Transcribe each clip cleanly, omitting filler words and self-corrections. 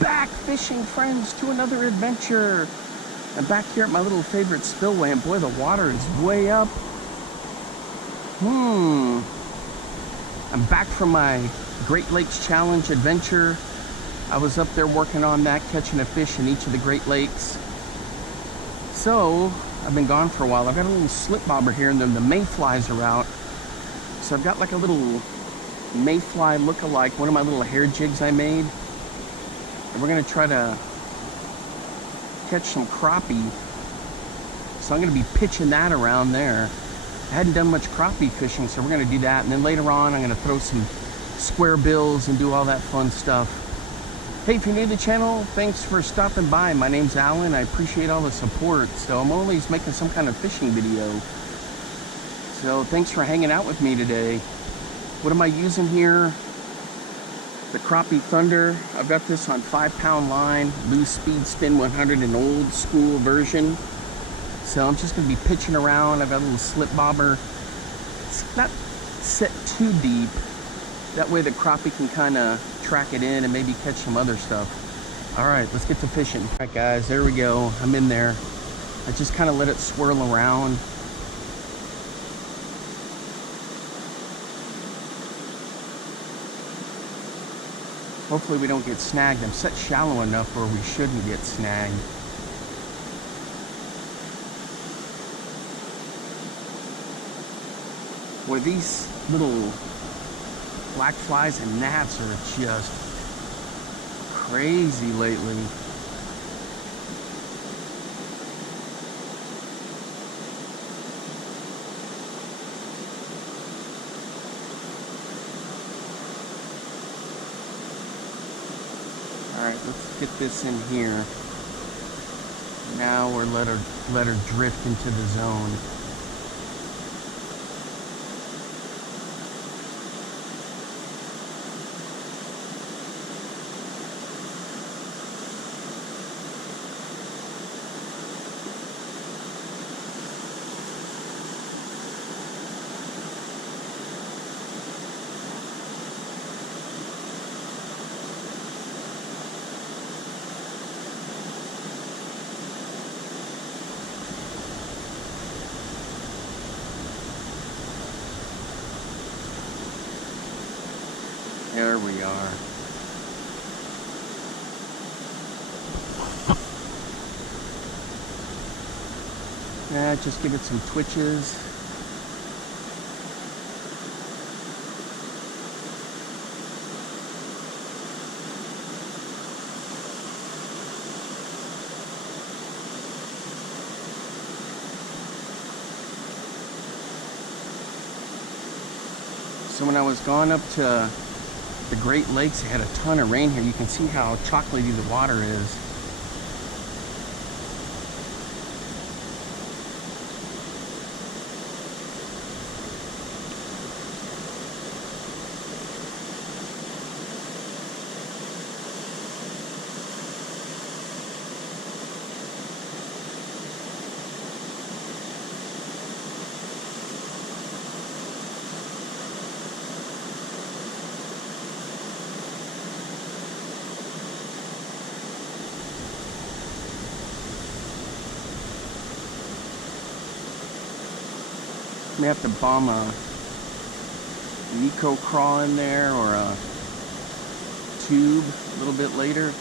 back, fishing friends, to another adventure. I'm back here at my little favorite spillway, and boy, the water is way up. I'm back from my Great Lakes Challenge adventure. I was up there working on that, catching a fish in each of the Great Lakes. So I've been gone for a while. I've got a little slip bobber here, and then the mayflies are out. So I've got like a little mayfly look-alike, one of my little hair jigs I made. And we're gonna try to catch some crappie. So I'm gonna be pitching that around there. I hadn't done much crappie fishing, so we're gonna do that. And then later on, I'm gonna throw some square bills and do all that fun stuff. Hey, if you're new to the channel, thanks for stopping by. My name's Alan. I appreciate all the support. So I'm always making some kind of fishing video. So thanks for hanging out with me today. What am I using here? The Crappie Thunder. I've got this on 5-pound line, loose speed spin 100, an old school version. So I'm just gonna be pitching around. I've got a little slip bobber. It's not set too deep. That way the crappie can kind of track it in and maybe catch some other stuff. All right, let's get to fishing. All right, guys, there we go. I'm in there. I just kind of let it swirl around. Hopefully we don't get snagged. I'm set shallow enough where we shouldn't get snagged. Boy, these little black flies and gnats are just crazy lately. All right, let's get this in here. Now we're let her drift into the zone. There we are. Yeah, just give it some twitches. So when I was gone up to the Great Lakes, they had a ton of rain here. You can see how chocolatey the water is. May have to bomb a Nico crawl in there or a tube a little bit later.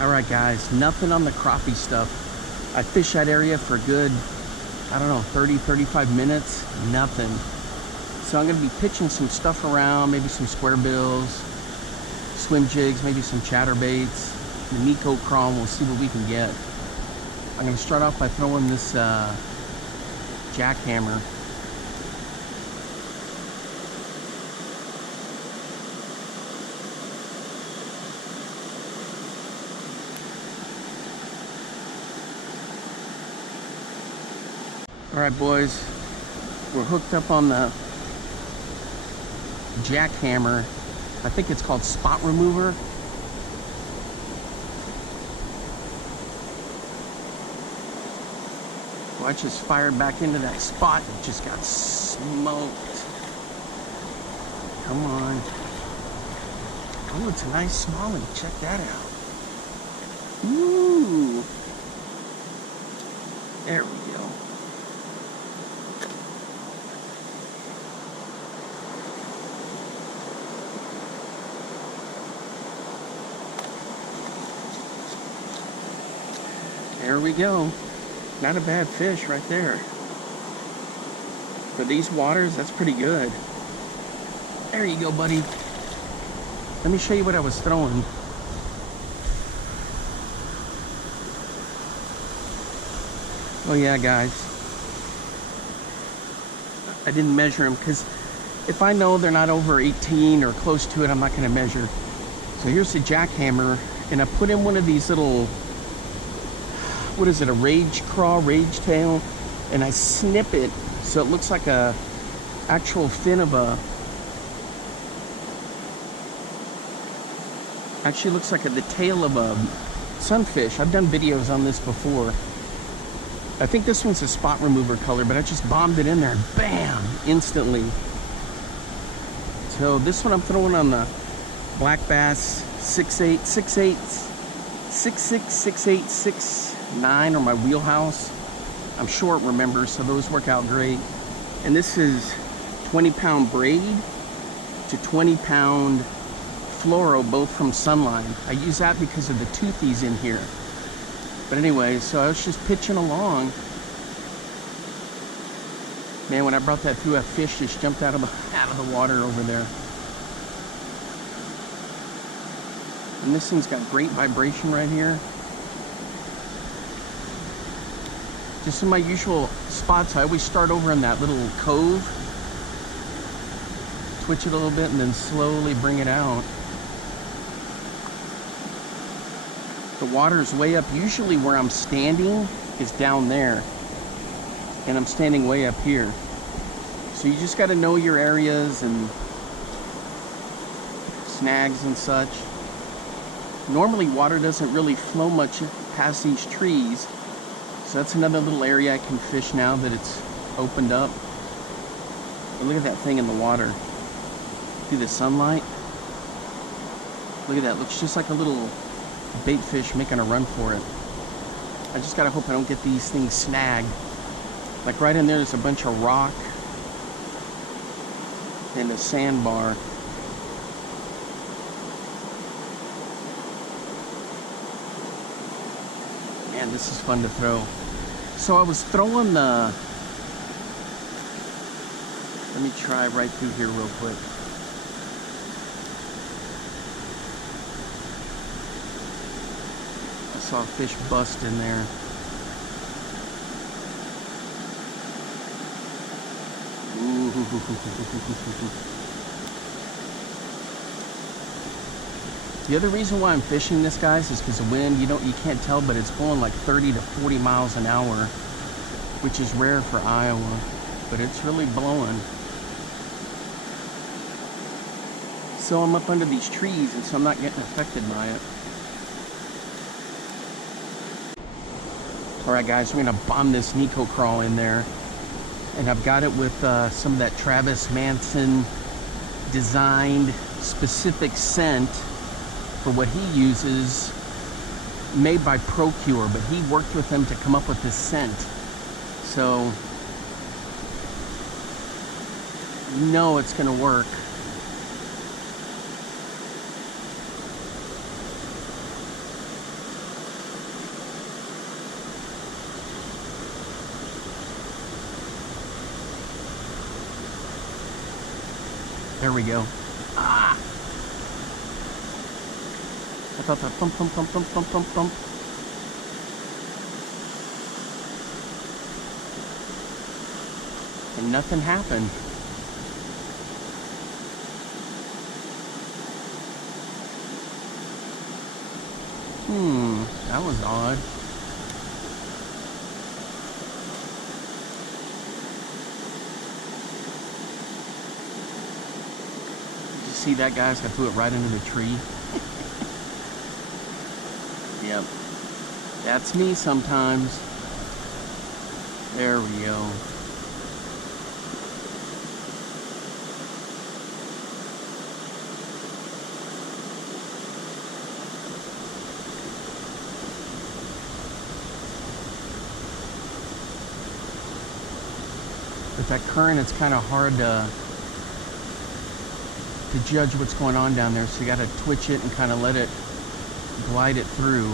Alright guys, nothing on the crappie stuff. I fished that area for a good, I don't know, 30-35 minutes, nothing. So I'm going to be pitching some stuff around, maybe some square bills, swim jigs, maybe some chatterbaits, the Nico crawl, we'll see what we can get. I'm going to start off by throwing this jackhammer. All right, boys, we're hooked up on the Jackhammer. I think it's called Spot Remover. Well, I just fired back into that spot and just got smoked. Come on. Oh, it's a nice smallie. Check that out. Ooh. There we go. There we go. Not a bad fish right there. For these waters, that's pretty good. There you go, buddy. Let me show you what I was throwing. Oh yeah, guys. I didn't measure them because if I know they're not over 18 or close to it, I'm not going to measure. So here's the Jackhammer, and I put in one of these little, what is it, a rage craw, rage tail, and I snip it so it looks like a actual fin of a, actually looks like the tail of a sunfish. I've done videos on this before. I think this one's a spot remover color, but I just bombed it in there and bam, instantly. So this one I'm throwing on the black bass 6'8", 6'8", 6'6", 6'8", 6'9", or my wheelhouse. I'm short, remember, so those work out great. And this is 20-pound braid to 20-pound fluoro, both from Sunline. I use that because of the toothies in here. But anyway, so I was just pitching along. Man, when I brought that through, a fish just jumped out of the water over there. And this thing's got great vibration right here. Just in my usual spots, I always start over in that little cove. Twitch it a little bit and then slowly bring it out. The water's way up. Usually where I'm standing is down there. And I'm standing way up here. So you just got to know your areas and snags and such. Normally water doesn't really flow much past these trees. So that's another little area I can fish now that it's opened up. But look at that thing in the water. See the sunlight? Look at that. Looks just like a little bait fish making a run for it. I just gotta hope I don't get these things snagged. Like right in there's a bunch of rock and a sandbar. Man, this is fun to throw. So I was throwing the, let me try right through here real quick. I saw a fish bust in there. The other reason why I'm fishing this, guys, is because the wind, you can't tell, but it's blowing like 30 to 40 miles an hour, which is rare for Iowa, but it's really blowing. So I'm up under these trees, and so I'm not getting affected by it. All right, guys, we're gonna bomb this Nico crawl in there, and I've got it with some of that Travis Manson designed specific scent for what he uses, made by Procure, but he worked with them to come up with this scent. So you know it's gonna work. There we go. Ah! I thought that thump, thump, thump, thump, thump, thump, thump. And nothing happened. That was odd. see that, guys? I threw it right into the tree. Yep. That's me sometimes. There we go. With that current, it's kind of hard to judge what's going on down there, so you got to twitch it and kind of let it glide it through.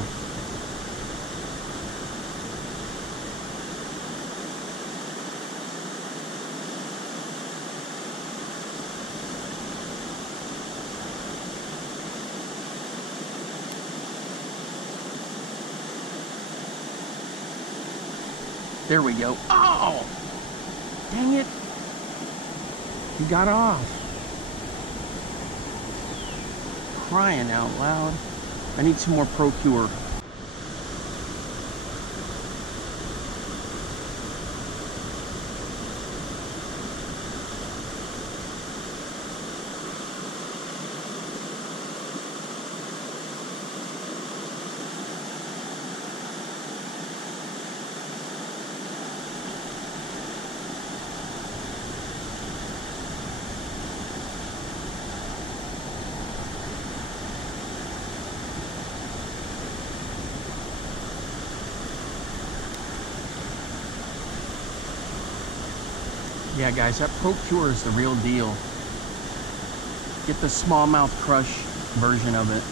There we go. Oh! Dang it. He got off. Crying out loud. I need some more Procure. Yeah, guys, that Procure is the real deal. Get the smallmouth crush version of it.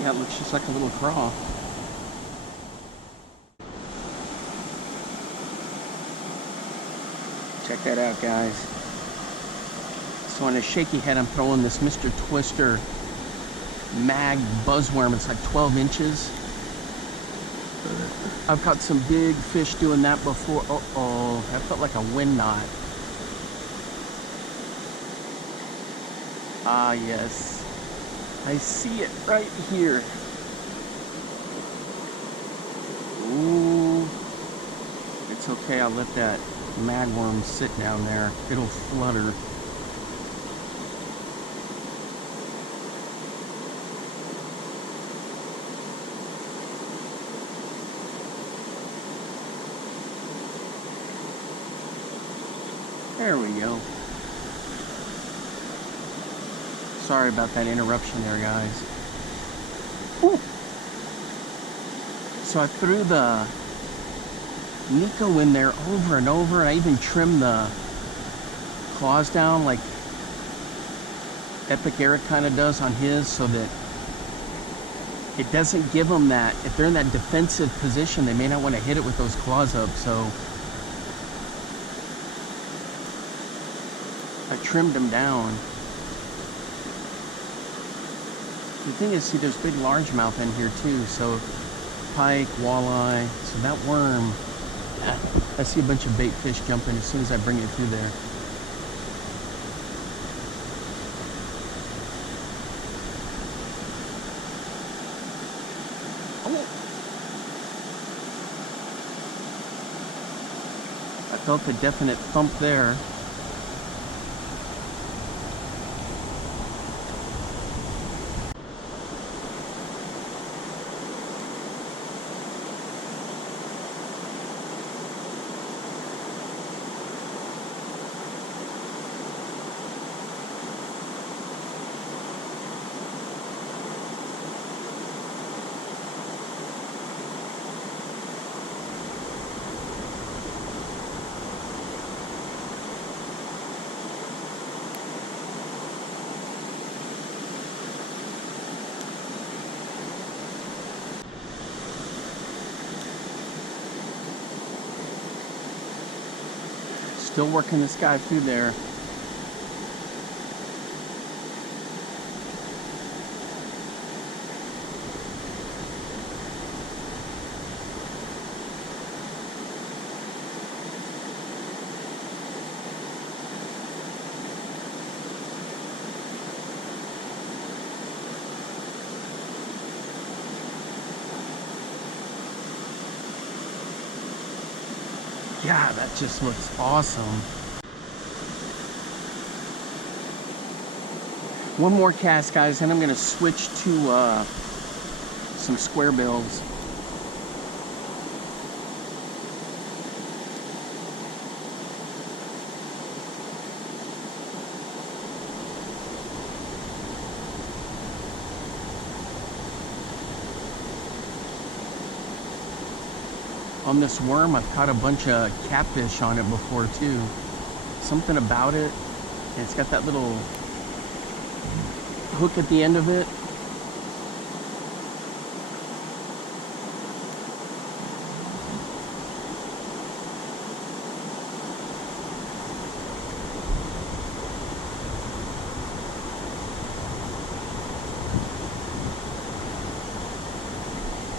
Yeah, it looks just like a little craw. Check that out, guys. So on a shaky head, I'm throwing this Mr. Twister mag buzzworm. It's like 12 inches. I've caught some big fish doing that before. Uh-oh, that felt like a wind knot. Ah, yes. I see it right here. Ooh. It's okay, I'll let that magworm sit down there. It'll flutter. There we go. Sorry about that interruption there, guys. Ooh. So I threw the Nico in there over and over, and I even trimmed the claws down like Epic Eric kind of does on his, so that it doesn't give them that, if they're in that defensive position, they may not want to hit it with those claws up. So I trimmed them down. The thing is, see, there's big largemouth in here too, so pike, walleye, so that worm, I see a bunch of bait fish jumping as soon as I bring it through there. Oh. I felt a definite thump there. Still working this guy through there. Yeah, that just looks awesome. One more cast, guys, and I'm gonna switch to some square bills. On this worm, I've caught a bunch of catfish on it before too. Something about it, and it's got that little hook at the end of it.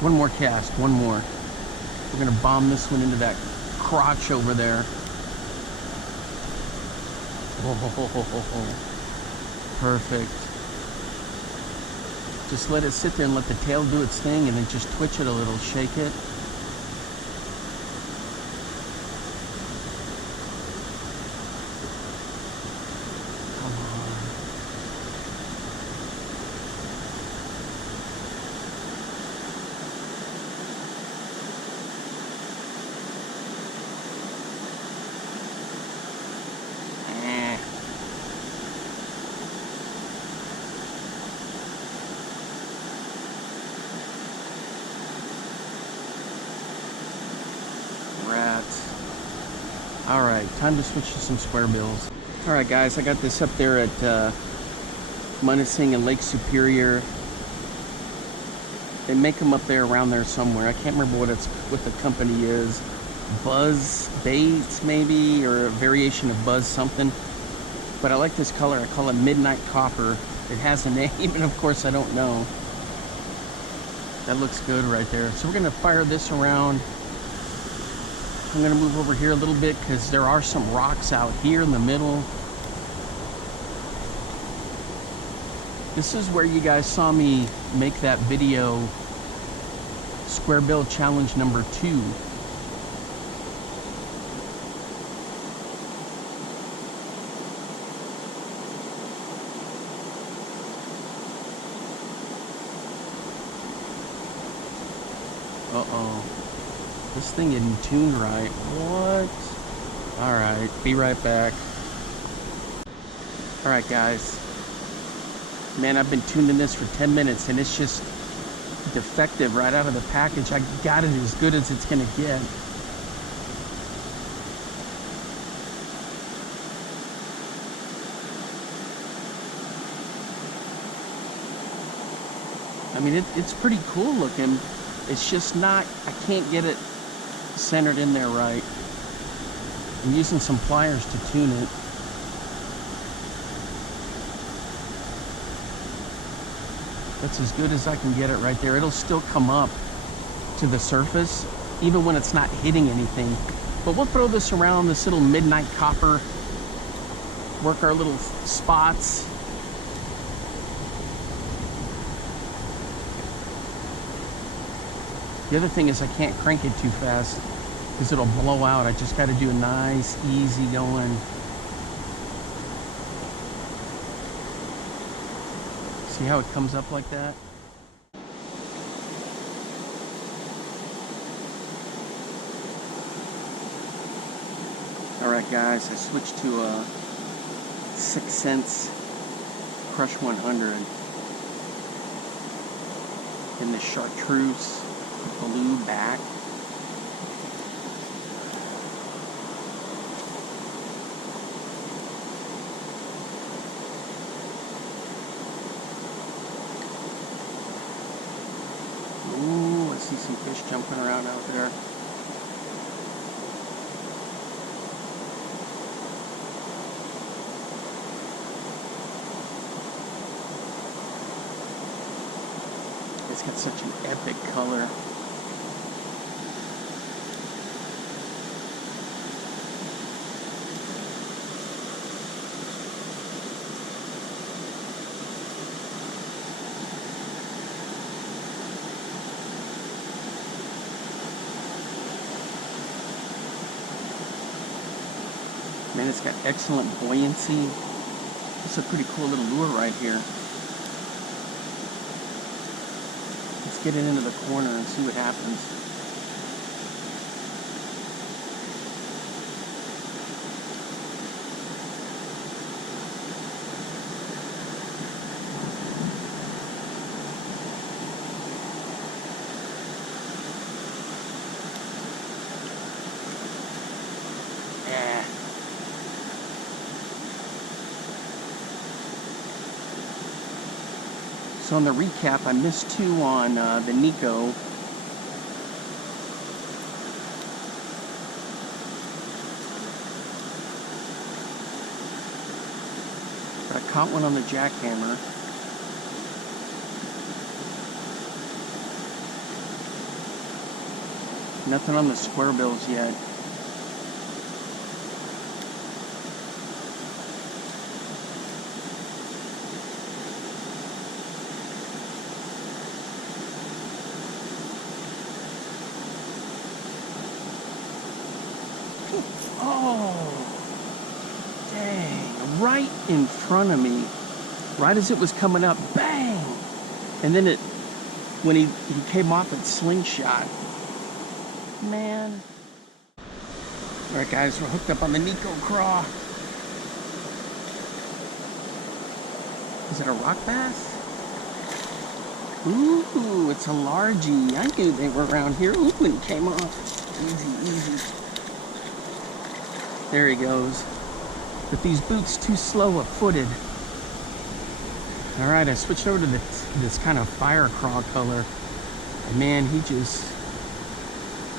One more cast, one more. We're gonna bomb this one into that crotch over there. Oh, perfect. Just let it sit there and let the tail do its thing, and then just twitch it a little, shake it. Come on. All right, time to switch to some square bills. All right, guys, I got this up there at Munising and Lake Superior. They make them up there around there somewhere. I can't remember what the company is. Buzz Baits, maybe, or a variation of Buzz something. But I like this color. I call it Midnight Copper. It has a name, and of course, I don't know. That looks good right there. So we're gonna fire this around. I'm going to move over here a little bit because there are some rocks out here in the middle. This is where you guys saw me make that video, Square Bill Challenge number 2. Uh-oh. This thing isn't tuned right. What? Alright, be right back. Alright, guys. Man, I've been tuning this for 10 minutes and it's just defective right out of the package. I got it as good as it's gonna get. I mean, it's pretty cool looking. It's just not, I can't get it centered in there right. I'm using some pliers to tune it. That's as good as I can get it right there. It'll still come up to the surface, even when it's not hitting anything. But we'll throw this around, this little Midnight Copper, work our little spots. The other thing is I can't crank it too fast because it'll blow out. I just got to do a nice, easy going. See how it comes up like that? Alright guys, I switched to a 6 Cents Crush 100 in the chartreuse blue back. Ooh, I see some fish jumping around out there. color. Man, it's got excellent buoyancy. It's a pretty cool little lure right here. Let's get it into the corner and see what happens. So on the recap, I missed 2 on the Nico. But I caught one on the Jackhammer. Nothing on the square bills yet. Oh, dang, right in front of me, right as it was coming up, bang! And then when he came off at slingshot, man. All right, guys, we're hooked up on the Nico craw. Is it a rock bass? Ooh, it's a largie. I knew they were around here. Ooh, and he came off. Easy, easy. There he goes. But these boots too slow-footed. All right, I switched over to this kind of fire craw color. And man, he just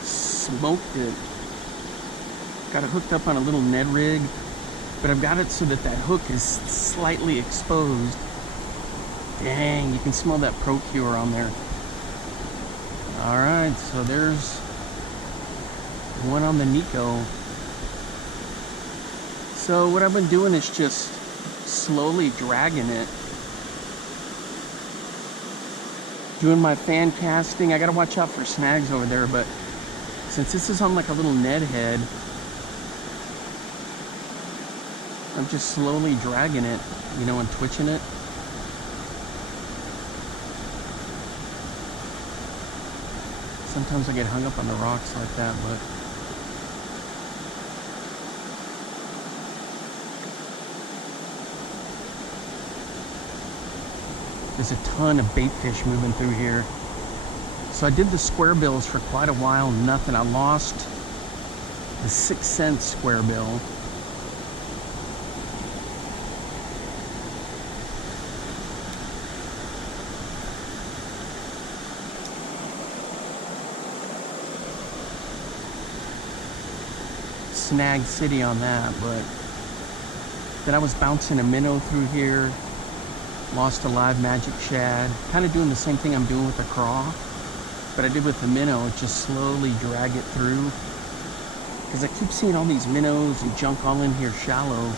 smoked it. Got it hooked up on a little Ned rig, but I've got it so that hook is slightly exposed. Dang, you can smell that Procure on there. All right, so there's one on the Nico. So what I've been doing is just slowly dragging it. Doing my fan casting. I gotta watch out for snags over there, but since this is on like a little Ned head, I'm just slowly dragging it, you know, and twitching it. Sometimes I get hung up on the rocks like that, look. There's a ton of bait fish moving through here. So I did the square bills for quite a while, nothing. I lost the 6-cent square bill. Snag City on that, but then I was bouncing a minnow through here. Lost a live magic shad. Kind of doing the same thing I'm doing with the craw, but I did with the minnow, just slowly drag it through. Because I keep seeing all these minnows and junk all in here shallow.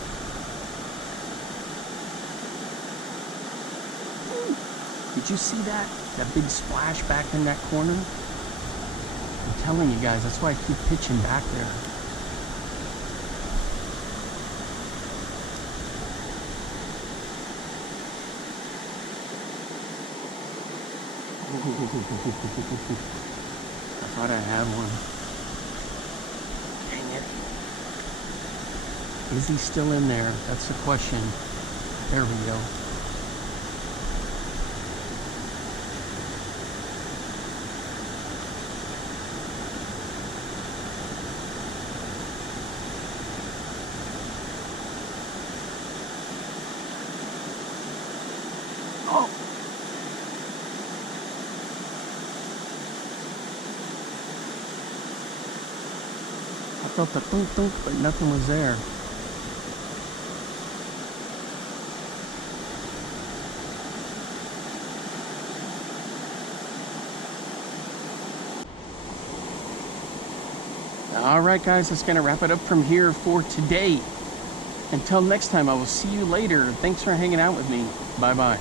Did you see that? That big splash back in that corner? I'm telling you guys, that's why I keep pitching back there. I thought I had one. Dang it. Is he still in there? That's the question. There we go. Oh! I felt the thunk thunk, but nothing was there. All right, guys, that's going to wrap it up from here for today. Until next time, I will see you later. Thanks for hanging out with me. Bye-bye.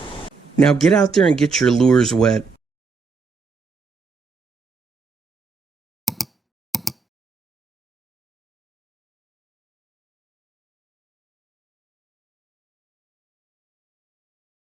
Now get out there and get your lures wet.